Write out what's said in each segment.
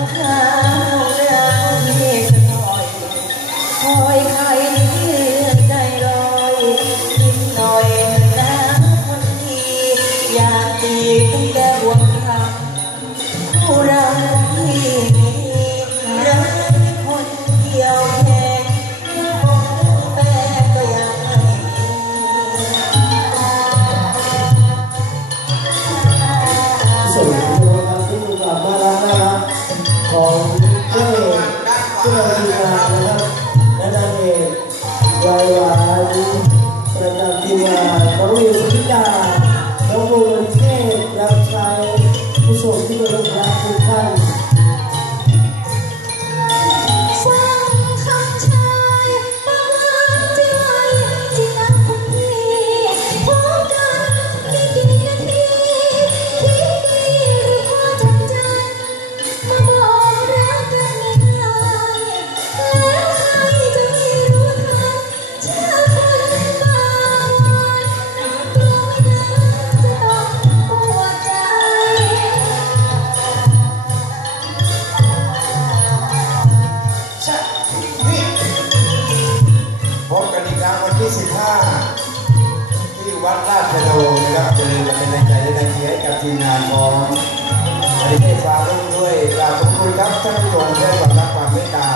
ม นะครับและนางเอกวายหวานประจำทีมงานน้องวิวสุธิดาน้องโบว์เทพรักชัยผู้ชมที่เคารพรักทุกท่าน วัดราชโดนะครับจะลืมมาเป็นแรงใจและแรงเชีให้กับทีมงานของอดิเทพฟ้ารุ่งด้วยกราบขอบคุณครับท่านผู้ชมที่ให้ความรักความเมตตา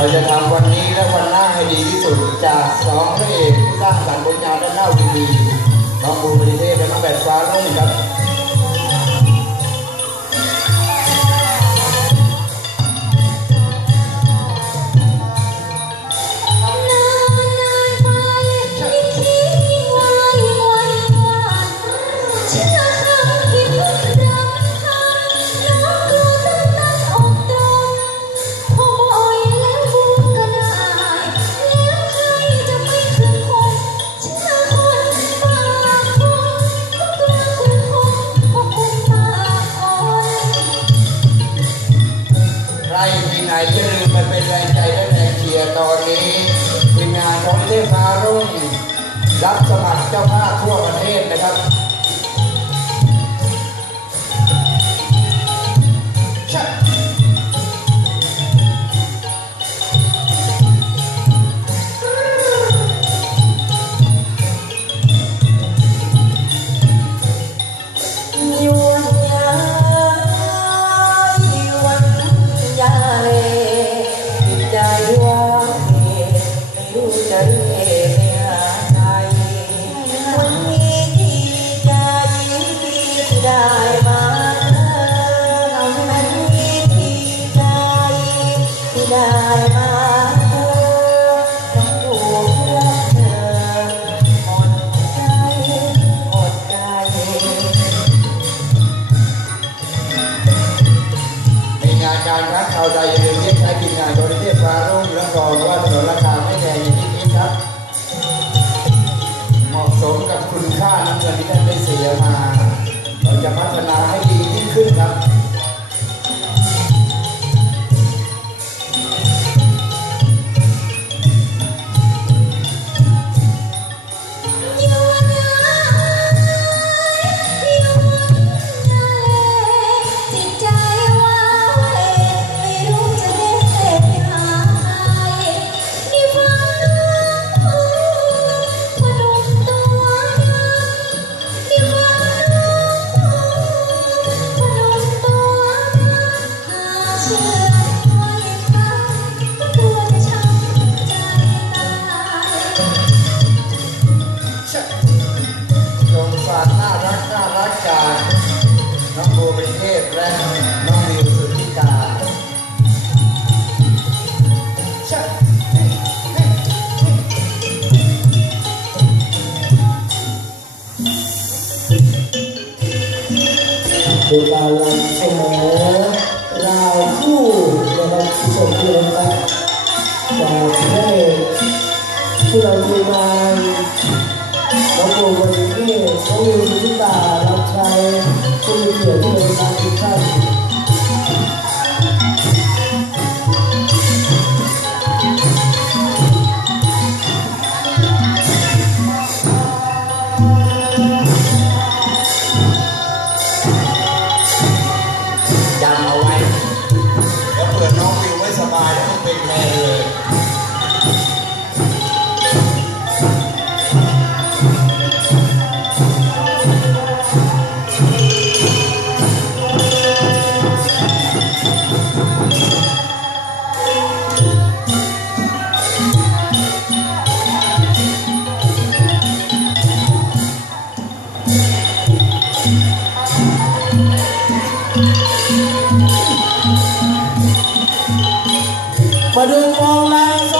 เราจะทำวันนี้และวันหน้าให้ดีที่สุดจากสองพระเอกสร้างสรรค์ผลงานด้านหน้าเวทีน้องบูมบริเทพและน้องแบบฟ้ารุ่งครับนานนา เร์ตอนนี้ทีมงานของเทพารุ่งรับสมัครเจ้าภาพทั่วประเทศนะครับ ทีมงานโดยเทพฟารุ่งและกองว่าถนนราคาไม่แพงอย่างที่คิดครับ เหมาะสมกับคุณค่าน้ำเงินที่ท่านได้เสียมา เราจะพัฒนาให้ดียิ่งขึ้นครับ ดูการรำเสมอราวคู่นะครับที่ชมที่รักจากพระเอกที่เราดูมาน้องโบวันนี้น้องวิวพิตารับใช้ผู้มีเกียรติที่เป็นการทุกท่าน สบายแล้วต้องเป็นแม่เลย มาดู